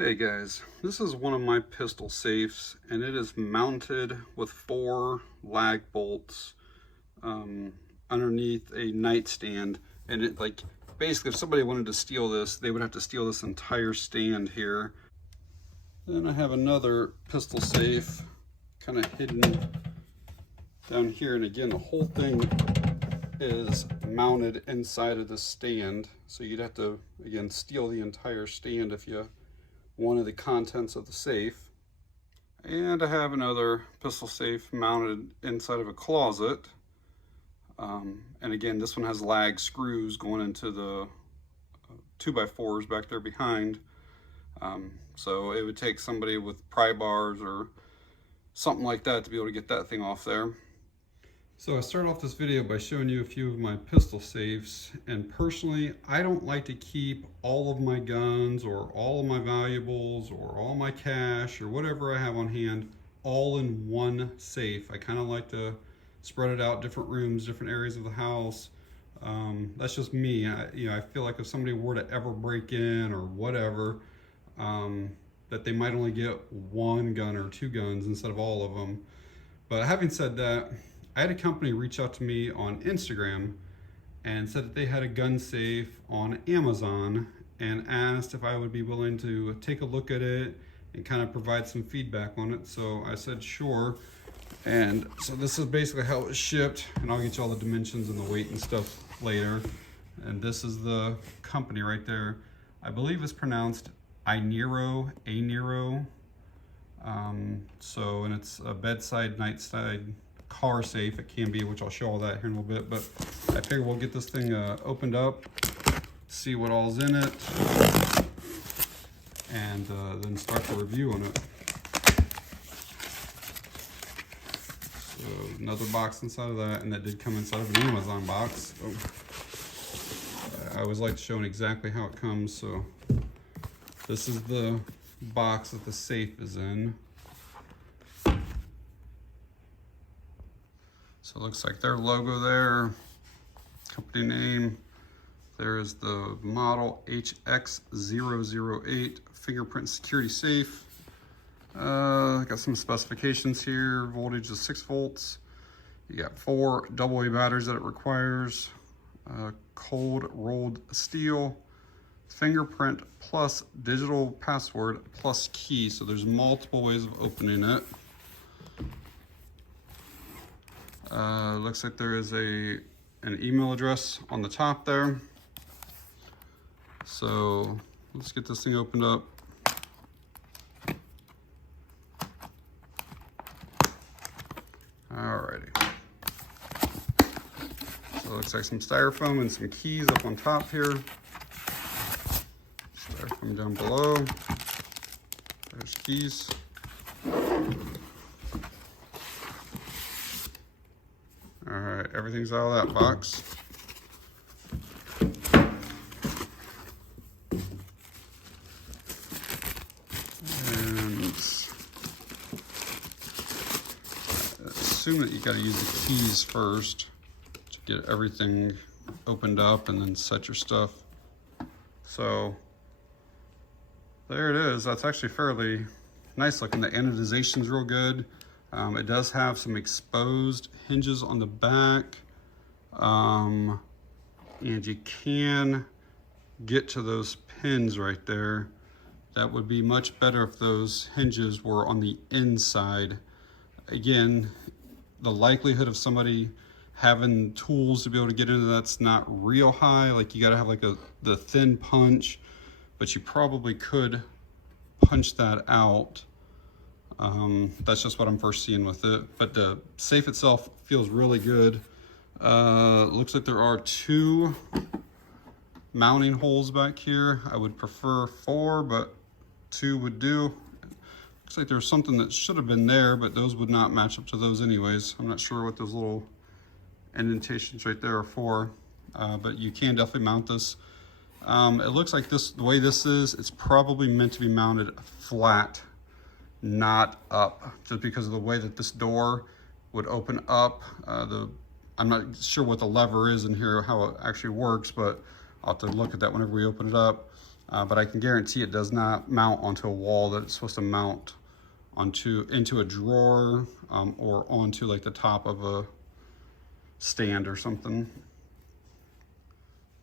Hey guys, this is one of my pistol safes and it is mounted with 4 lag bolts underneath a nightstand, and it basically if somebody wanted to steal this, they would have to steal this entire stand here. Then I have another pistol safe kind of hidden down here, and again the whole thing is mounted inside of the stand, so you'd have to again steal the entire stand if you wanted the contents of the safe. And I have another pistol safe mounted inside of a closet, and again this one has lag screws going into the 2x4s back there behind, so it would take somebody with pry bars or something like that to be able to get that thing off there. So I start off this video by showing you a few of my pistol safes, and personally I don't like to keep all of my guns or all of my valuables or all my cash or whatever I have on hand all in one safe. I kind of like to spread it out, different rooms, different areas of the house. That's just me. I feel like if somebody were to ever break in or whatever, that they might only get 1 gun or 2 guns instead of all of them. But having said that, I had a company reach out to me on Instagram and said that they had a gun safe on Amazon and asked if I would be willing to take a look at it and kind of provide some feedback on it. So I said sure. And so this is basically how it was shipped, and I'll get you all the dimensions and the weight and stuff later. And this is the company right there. I believe it's pronounced Ainiro. And it's a bedside, nightstand, car safe. It can be, which I'll show all that here in a little bit, but I figure we'll get this thing opened up, see what all's in it, and then start the review on it. So another box inside of that, and that did come inside of an Amazon box. So I always like to show exactly how it comes. So this is the box that the safe is in. So it looks like their logo there, company name. There is the model HX008 fingerprint security safe. Got some specifications here. Voltage is 6 volts. You got 4 AA batteries that it requires. Cold rolled steel. Fingerprint plus digital password plus key. So there's multiple ways of opening it. Looks like there is an email address on the top there. So let's get this thing opened up. Alrighty. So it looks like some styrofoam and some keys up on top here. Styrofoam down below. There's keys. Alright, everything's out of that box. And I assume that you gotta use the keys first to get everything opened up and then set your stuff. So there it is. That's actually fairly nice looking. The anodization's real good. It does have some exposed hinges on the back, and you can get to those pins right there. That would be much better if those hinges were on the inside. Again, the likelihood of somebody having tools to be able to get into that's not real high. Like you gotta have like the thin punch, but you probably could punch that out. That's just what I'm first seeing with it, but the safe itself feels really good. Looks like there are 2 mounting holes back here. I would prefer 4, but 2 would do. Looks like there's something that should have been there, but those would not match up to those anyways. I'm not sure what those little indentations right there are for, but you can definitely mount this. It looks like the way this is, it's probably meant to be mounted flat, not up, just because of the way that this door would open up. I'm not sure what the lever is in here, how it actually works, but I'll have to look at that whenever we open it up. but I can guarantee it does not mount onto a wall that it's supposed to mount into a drawer or onto like the top of a stand or something.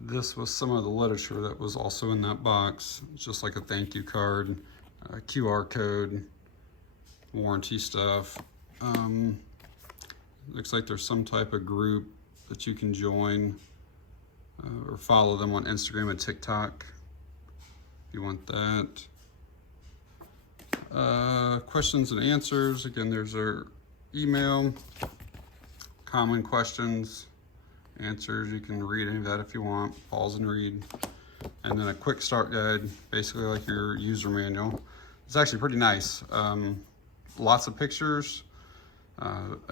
This was some of the literature that was also in that box. It's just like a thank you card, a QR code, warranty stuff. Looks like there's some type of group that you can join or follow them on Instagram and TikTok if you want that. Questions and answers. Again, there's our email, common questions, answers. You can read any of that if you want, pause and read. And then a quick start guide, basically like your user manual. It's actually pretty nice. Lots of pictures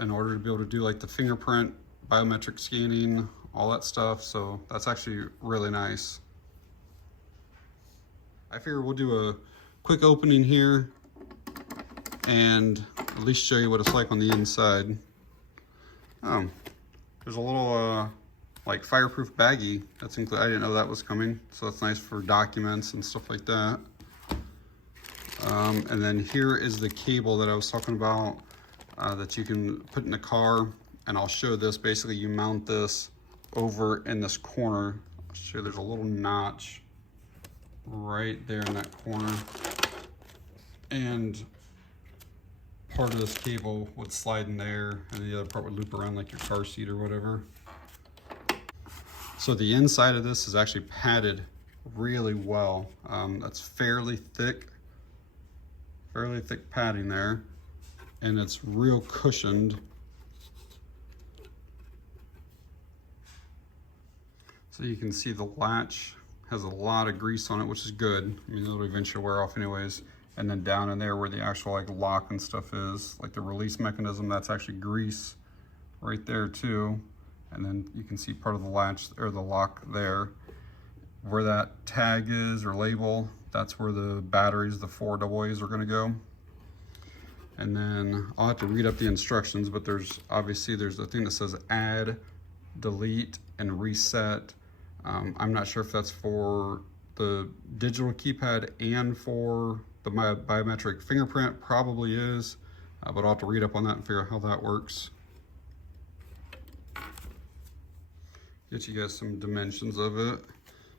in order to be able to do like the fingerprint, biometric scanning, all that stuff. So that's actually really nice. I figure we'll do a quick opening here and at least show you what it's like on the inside. Oh, there's a little like fireproof baggie that's included. I didn't know that was coming, so that's nice for documents and stuff like that. And then here is the cable that I was talking about that you can put in the car, and I'll show this. Basically, you mount this over in this corner. I'll show you there's a little notch right there in that corner, and part of this cable would slide in there, and the other part would loop around like your car seat or whatever. So the inside of this is actually padded really well. That's fairly thick padding there, and it's real cushioned. So you can see the latch has a lot of grease on it, which is good. I mean, it'll eventually wear off anyways. And then down in there where the actual like lock and stuff is, like the release mechanism, that's actually grease right there too. And then you can see part of the latch or the lock there. Where that tag is or label, that's where the batteries, the 4 AA's are gonna go. And then I'll have to read up the instructions, but there's a thing that says add, delete, and reset. I'm not sure if that's for the digital keypad and for the biometric fingerprint. Probably is, but I'll have to read up on that and figure out how that works. Get you guys some dimensions of it.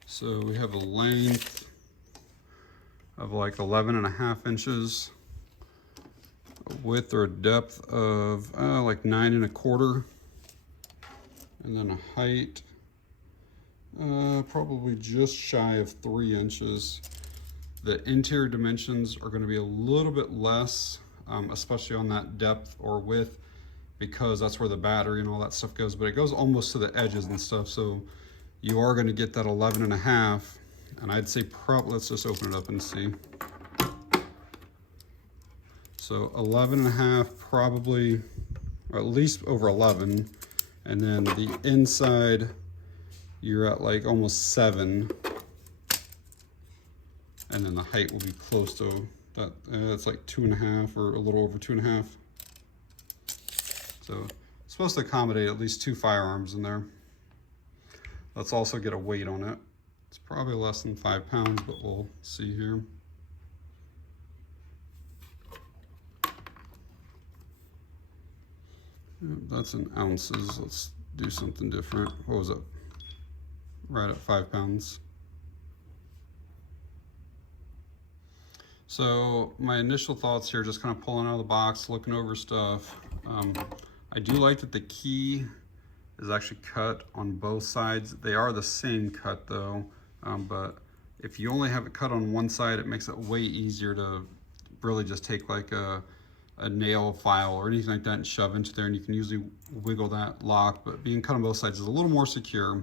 So we have a length of like 11.5 inches, a width or a depth of like 9.25, and then a height probably just shy of 3 inches. The interior dimensions are going to be a little bit less, especially on that depth or width, because that's where the battery and all that stuff goes, but it goes almost to the edges and stuff. So you are going to get that 11.5, and I'd say probably, let's just open it up and see. So 11.5, probably, or at least over 11. And then the inside, you're at like almost 7. And then the height will be close to that. It's like 2.5 or a little over 2.5. So it's supposed to accommodate at least 2 firearms in there. Let's also get a weight on it. It's probably less than 5 pounds, but we'll see here. That's in ounces. Let's do something different. What was it? Right at 5 pounds. So my initial thoughts here, just kind of pulling out of the box, looking over stuff. I do like that the key is actually cut on both sides. They are the same cut though, but if you only have it cut on one side, it makes it way easier to really just take like a nail file or anything like that and shove into there, and you can usually wiggle that lock, but being cut on both sides is a little more secure. I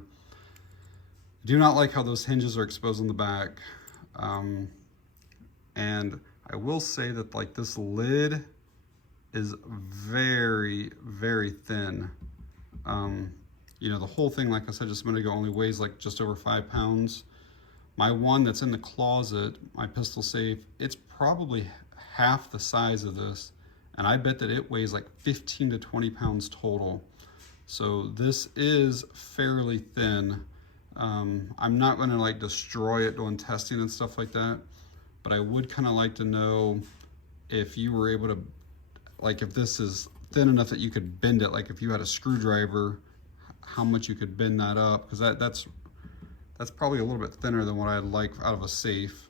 do not like how those hinges are exposed on the back. And I will say that like this lid is very, very thin. You know, the whole thing, like I said just a minute ago, only weighs like just over 5 pounds. My one that's in the closet, my pistol safe, it's probably half the size of this. And I bet that it weighs like 15 to 20 pounds total. So this is fairly thin. I'm not going to like destroy it doing testing and stuff like that, but I would kind of like to know if you were able to, like if this is thin enough that you could bend it, like if you had a screwdriver, how much you could bend that up, because that's probably a little bit thinner than what I'd like out of a safe.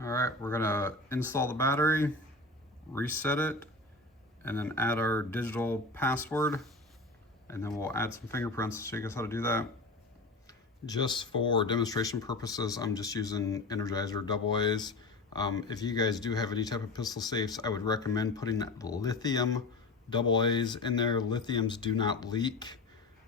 All right, we're gonna install the battery, reset it, and then add our digital password, and then we'll add some fingerprints to show you guys how to do that. Just for demonstration purposes, I'm just using Energizer AA's. If you guys do have any type of pistol safes, I would recommend putting lithium AA's in there. Lithiums do not leak.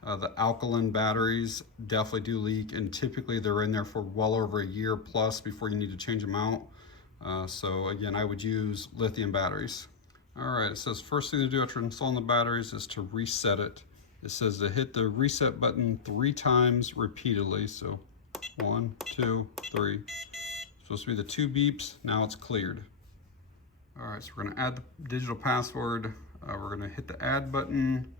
The alkaline batteries definitely do leak, and typically they're in there for well over a year plus before you need to change them out. So again, I would use lithium batteries. All right, it says first thing to do after installing the batteries is to reset it. It says to hit the reset button 3 times repeatedly. So 1, 2, 3. Supposed to be the 2 beeps. Now it's cleared. All right, so we're gonna add the digital password. We're gonna hit the add button.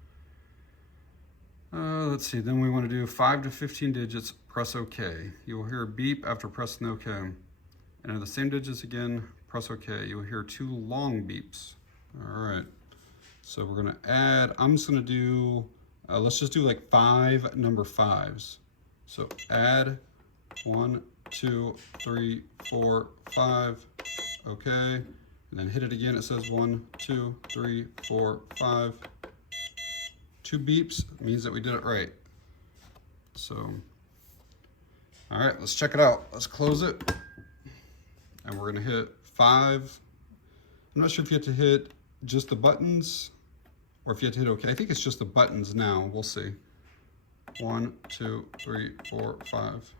Let's see, then we want to do 5 to 15 digits, press OK. You will hear a beep after pressing OK. And the same digits again, press OK. You will hear 2 long beeps. All right, so we're gonna add, I'm just gonna do, let's just do like 5 number 5s. So add 1, 2, 3, 4, 5, OK. And then hit it again, it says 1, 2, 3, 4, 5. 2 beeps means that we did it right. So, all right, let's check it out. Let's close it. And we're gonna hit 5. I'm not sure if you have to hit just the buttons or if you have to hit OK. I think it's just the buttons now, we'll see. 1, 2, 3, 4, 5.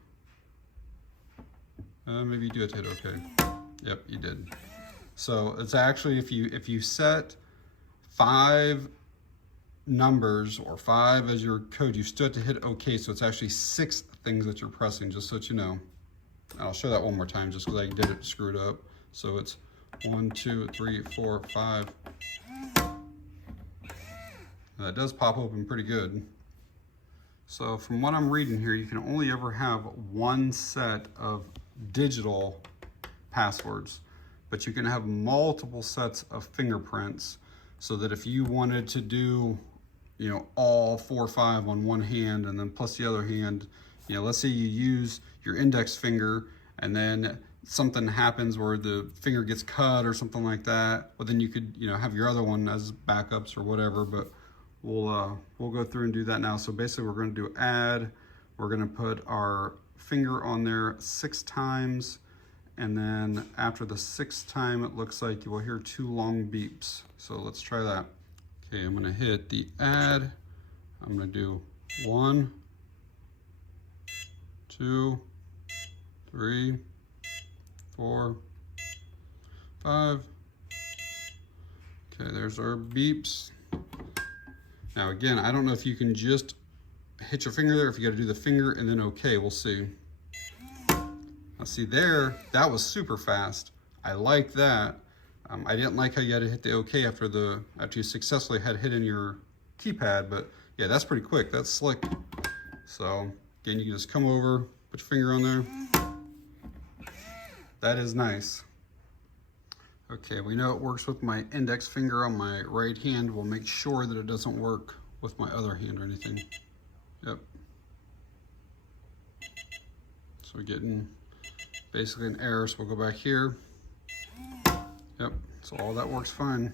Maybe you do have to hit OK. Yep, you did. So it's actually, if you set 5 numbers or 5 as your code, you still have to hit OK, so it's actually 6 things that you're pressing, just so that you know. I'll show that one more time just because I did it screwed up. So it's 1, 2, 3, 4, 5. That does pop open pretty good. So from what I'm reading here, you can only ever have 1 set of digital passwords, but you can have multiple sets of fingerprints, so that if you wanted to do, you know, all 4 or 5 on one hand and then plus the other hand, you know, let's say you use your index finger and then something happens where the finger gets cut or something like that, well then you could, you know, have your other one as backups or whatever. But we'll go through and do that now. So basically we're going to do add, we're going to put our finger on there 6 times, and then after the 6th time it looks like you will hear 2 long beeps. So let's try that. Okay, I'm gonna hit the add. I'm gonna do 1, 2, 3, 4, 5. Okay, there's our beeps. Now again, I don't know if you can just hit your finger there, if you gotta do the finger and then okay, we'll see. Now see there, that was super fast. I like that. I didn't like how you had to hit the OK after you successfully had hit in your keypad, but yeah, that's pretty quick. That's slick. So again, you can just come over, put your finger on there. That is nice. Okay, we know it works with my index finger on my right hand. We'll make sure that it doesn't work with my other hand or anything. Yep. So we're getting basically an error, so we'll go back here. Yep, so all that works fine.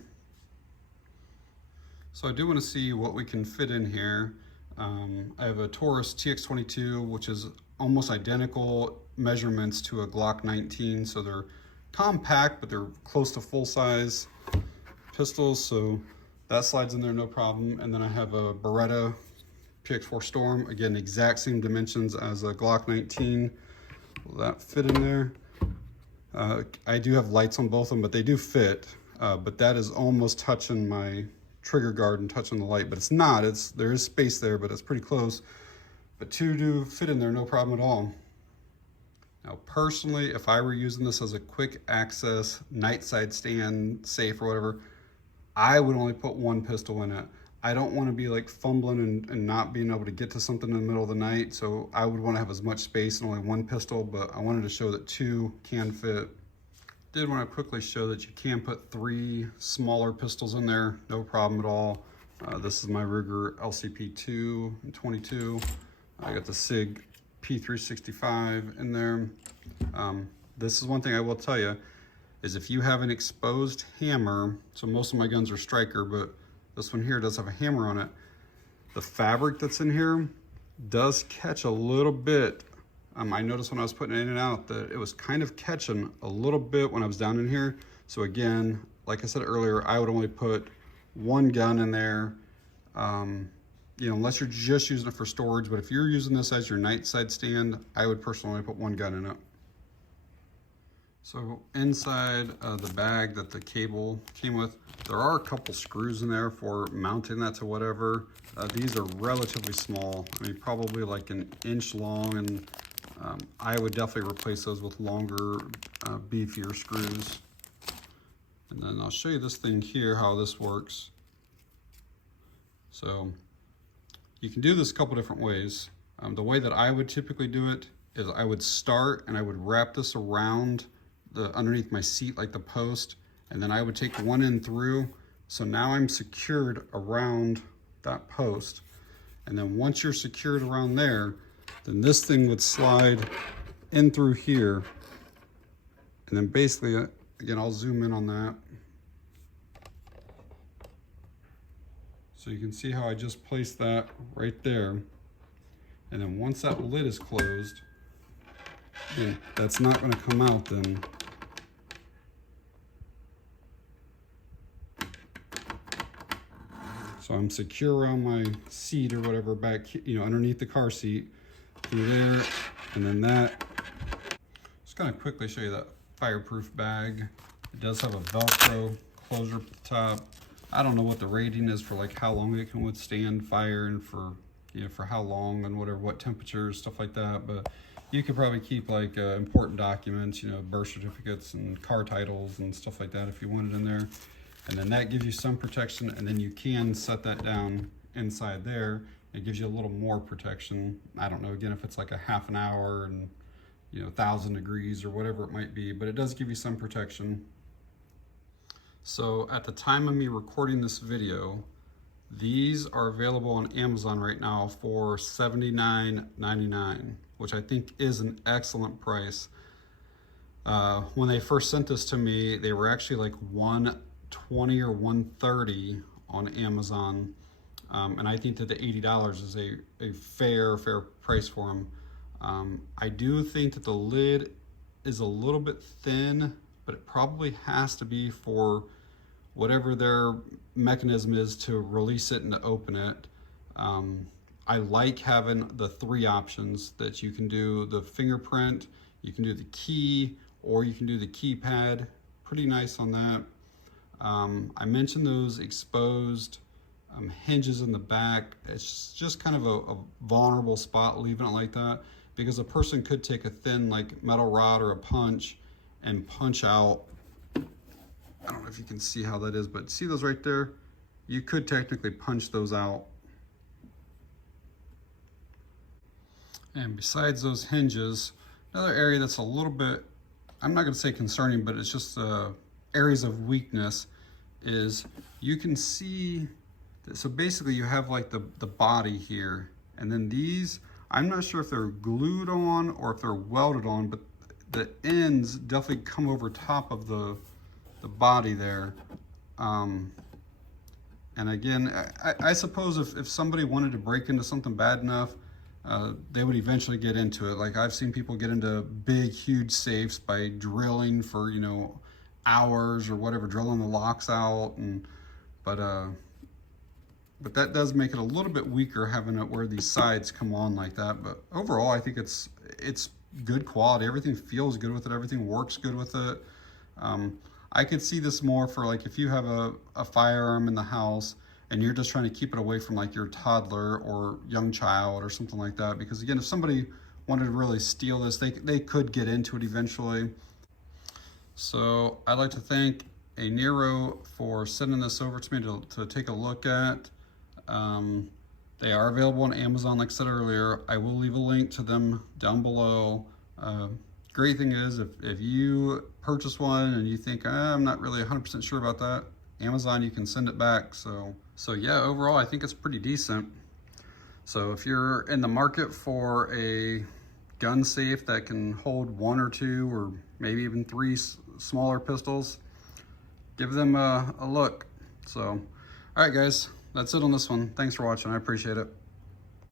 So I do want to see what we can fit in here. I have a Taurus TX22, which is almost identical measurements to a Glock 19. So they're compact, but they're close to full-size pistols. So that slides in there, no problem. And then I have a Beretta PX4 Storm. Again, exact same dimensions as a Glock 19. Will that fit in there? I do have lights on both of them, but they do fit. But that is almost touching my trigger guard and touching the light, but it's not. There is space there, but it's pretty close. But 2 do fit in there, no problem at all. Now, personally, if I were using this as a quick access nightstand safe or whatever, I would only put 1 pistol in it. I don't want to be like fumbling and not being able to get to something in the middle of the night. So I would want to have as much space and only one pistol, but I wanted to show that 2 can fit. Did want to quickly show that you can put 3 smaller pistols in there, no problem at all. This is my Ruger LCP2 and 22. I got the SIG P365 in there. This is one thing I will tell you, is if you have an exposed hammer, so most of my guns are striker, but this one here does have a hammer on it. The fabric that's in here does catch a little bit. I noticed when I was putting it in and out that it was kind of catching a little bit when I was down in here. So again, like I said earlier, I would only put 1 gun in there, you know, unless you're just using it for storage. But if you're using this as your nightstand, I would personally put 1 gun in it. So inside the bag that the cable came with, there are a couple screws in there for mounting that to whatever. These are relatively small. I mean, probably like 1 inch long, and I would definitely replace those with longer, beefier screws. And then I'll show you this thing here, how this works. So you can do this a couple different ways. The way that I would typically do it is I would start and I would wrap this around underneath my seat, like the post, and then I would take one end through. So now I'm secured around that post. And then once you're secured around there, then this thing would slide in through here. And then basically, again, I'll zoom in on that. So you can see how I just placed that right there. And then once that lid is closed, yeah, that's not going to come out then. So I'm secure around my seat or whatever back, you know, underneath the car seat, through there, and then that. Just gonna quickly show you that fireproof bag. It does have a Velcro closure at the top. I don't know what the rating is for like how long it can withstand fire and for, you know, for how long and whatever, what temperatures, stuff like that. But you could probably keep like important documents, you know, birth certificates and car titles and stuff like that if you wanted in there. And then that gives you some protection, and then you can set that down inside there. It gives you a little more protection. I don't know, again, if it's like a half an hour and, you know, 1,000 degrees or whatever it might be, but it does give you some protection. So at the time of me recording this video, these are available on Amazon right now for $79.99, which I think is an excellent price. When they first sent this to me, they were actually like $120 or $130 on Amazon. And I think that the $80 is a fair price for them. I do think that the lid is a little bit thin, but it probably has to be for whatever their mechanism is to release it and to open it. I like having the 3 options that you can do: the fingerprint, you can do the key, or you can do the keypad. Pretty nice on that. I mentioned those exposed hinges in the back. It's just kind of a vulnerable spot, leaving it like that, because a person could take a thin like metal rod or a punch and punch out. I don't know if you can see how that is, but see those right there? You could technically punch those out. And besides those hinges, another area that's a little bit, I'm not going to say concerning, but it's just areas of weakness, is you can see that. So basically you have like the body here, and then these, I'm not sure if they're glued on or if they're welded on, but the ends definitely come over top of the body there. And again, I suppose if somebody wanted to break into something bad enough, they would eventually get into it. Like I've seen people get into big, huge safes by drilling for, you know, hours or whatever, drilling the locks out. And but that does make it a little bit weaker, having it where these sides come on like that. But overall, I think it's good quality. Everything feels good with it. Everything works good with it. I could see this more for like if you have a firearm in the house and you're just trying to keep it away from like your toddler or young child or something like that. Because again, if somebody wanted to really steal this, they could get into it eventually. So I'd like to thank Ainiro for sending this over to me to take a look at. They are available on Amazon, like I said earlier. I will leave a link to them down below. Great thing is, if you purchase one and you think, I'm not really 100% sure about that, Amazon, you can send it back. So yeah, overall, I think it's pretty decent. So if you're in the market for a gun safe that can hold 1 or 2 or maybe even 3 smaller pistols, give them a look. So, all right, guys, that's it on this one. Thanks for watching. I appreciate it.